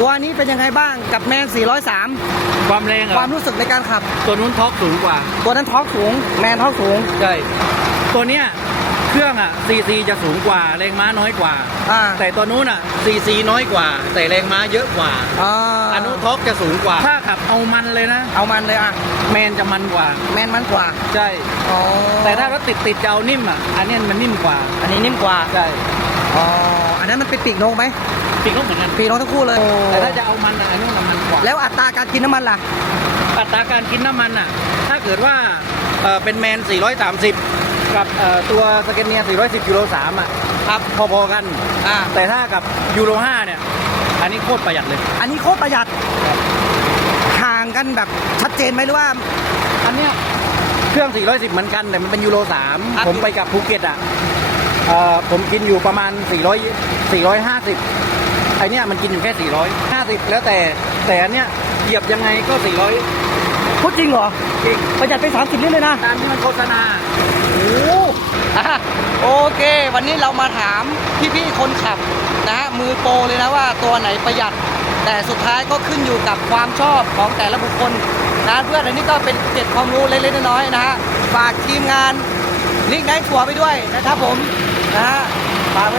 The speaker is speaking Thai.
ตัวนี้เป็นยังไงบ้างกับแมน 403 ความแรงเหรคอวามรู้สึกในการขับ ตัวนู้นท็อกสูงกว่า ตัวนั้นท็อร์กสูง แมนท็อร์กสูง ใช่ ตัวเนี้ยเครื่องอะซีซีจะสูงกว่าแรงม้าน้อยกว่าอ่าแต่ตัวนู้นอะซีซีน้อยกว่า แต่แรงม้าเยอะกว่าอ่าอันนู้นท็อกจะสูงกว่า ถ้าขับเอามันเลยนะ เอามันเลยอะ แมนจะมันกว่า แมนมันกว่า ใช่อ๋อแต่ถ้ารถติดติดๆจะเอานิ่มอะ อันเนี้ยมันนิ่มกว่า อันนี้นิ่มกว่า ใช่อ๋อ อันนั้นมันเป็นปีกนกไหม ปีกก็เหมือนกันปีกนกทั้งคู่เลย แต่ถ้าจะเอามันอะอันนู้นน่ะมันกว่าแล้วอัตราการกินน้ำมันล่ะ อัตราการกินน้ำมันอะ ถ้าเกิดว่าเอ่อเป็นแมน 430 กับเอ่อตัวสเกนเนีย 410ยูโร3อะครับพอๆกัน อ่า แต่ถ้ากับยูโร5เนี่ย อันนี้โคตรประหยัดเลย อันนี้โคตรประหยัดห่างกันแบบชัดเจนไหมหรือว่า อันเนี้ยเครื่อง 410 เหมือนกัน แต่มันเป็นยูโรครับ 3ผมไปกับภูเก็ตอะเอ่อผมกินอยู่ประมาณ 400 450 ไอเนี้ยมันกินอยู่แค่ 450 แล้วแต่แต่อันเนี้ยเหยียบยังไงก็ 400 พูดจริงเหรอจริง ประหยัดไป 30ลิตรเลยนะ ตามที่มันโฆษณา โอ้โหอะโอเค วันนี้เรามาถามพี่ๆคนขับนะฮะมือโปรเลยนะว่าตัวไหนประหยัด แต่สุดท้ายก็ขึ้นอยู่กับความชอบของแต่ละบุคคลนะเพื่อนอันนี้ก็เป็นเกร็ดความรู้เล็กๆน้อยๆนะฮะฝากทีมงานลิงไนท์ทัวร์ไปด้วยนะครับผมนะฮะฝากไว้